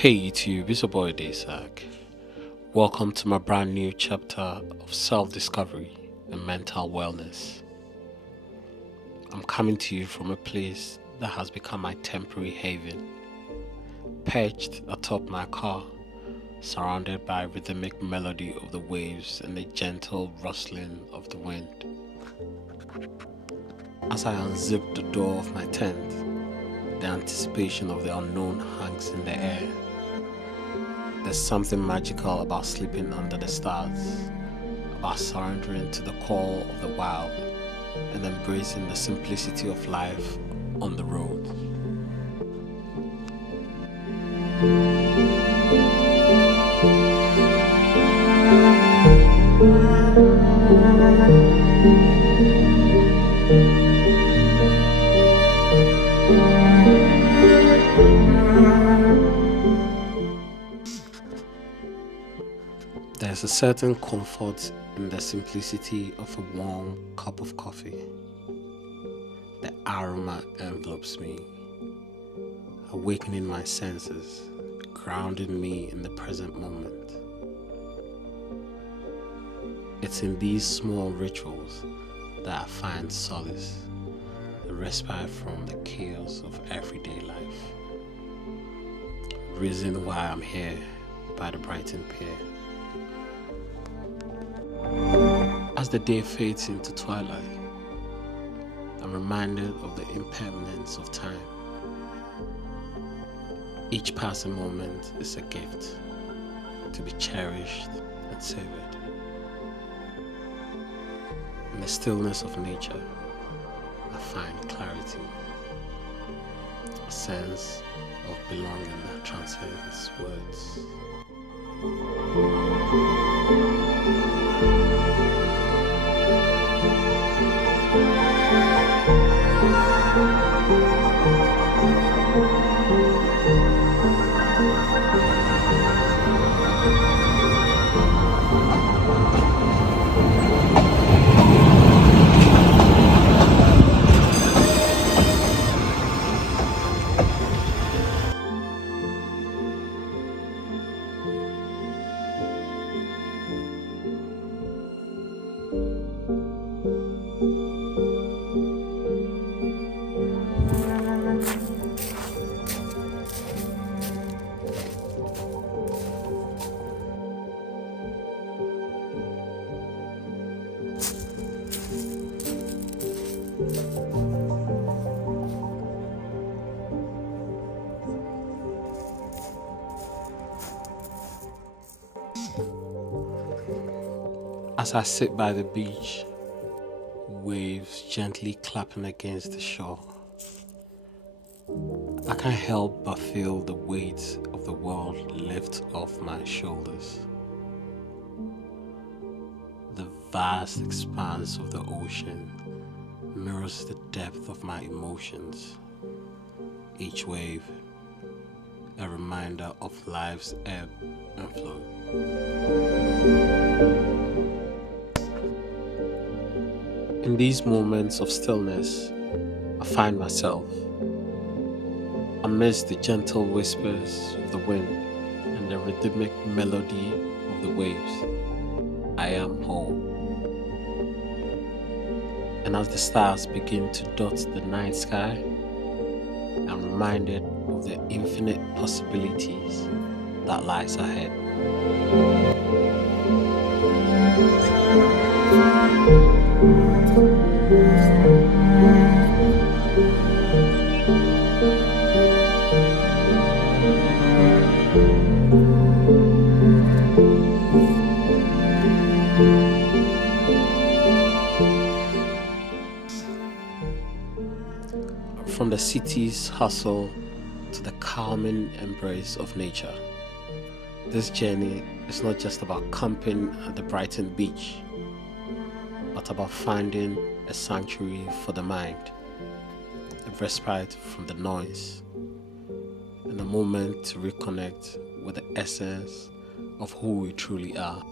Hey YouTube, it's your boy Daysack. Welcome to my brand new chapter of self-discovery and mental wellness. I'm coming to you from a place that has become my temporary haven, perched atop my car, surrounded by rhythmic melody of the waves and the gentle rustling of the wind. As I unzip the door of my tent, the anticipation of the unknown hangs in the air. There's something magical about sleeping under the stars, about surrendering to the call of the wild and embracing the simplicity of life on the road. There's a certain comfort in the simplicity of a warm cup of coffee. The aroma envelopes me, awakening my senses, grounding me in the present moment. It's in these small rituals that I find solace, a respite from the chaos of everyday life. Reason why I'm here by the Brighton Pier. As the day fades into twilight, I'm reminded of the impermanence of time. Each passing moment is a gift to be cherished and savored. In the stillness of nature, I find clarity, a sense of belonging that transcends words. As I sit by the beach, waves gently clapping against the shore, I can't help but feel the weight of the world lift off my shoulders. The vast expanse of the ocean mirrors the depth of my emotions. Each wave, a reminder of life's ebb and flow. In these moments of stillness, I find myself amidst the gentle whispers of the wind and the rhythmic melody of the waves. I am whole. And as the stars begin to dot the night sky, I'm reminded of the infinite possibilities that lies ahead. From the city's hustle to the calming embrace of nature, this journey is not just about camping at the Brighton Beach, but about finding a sanctuary for the mind, a respite from the noise, and a moment to reconnect with the essence of who we truly are.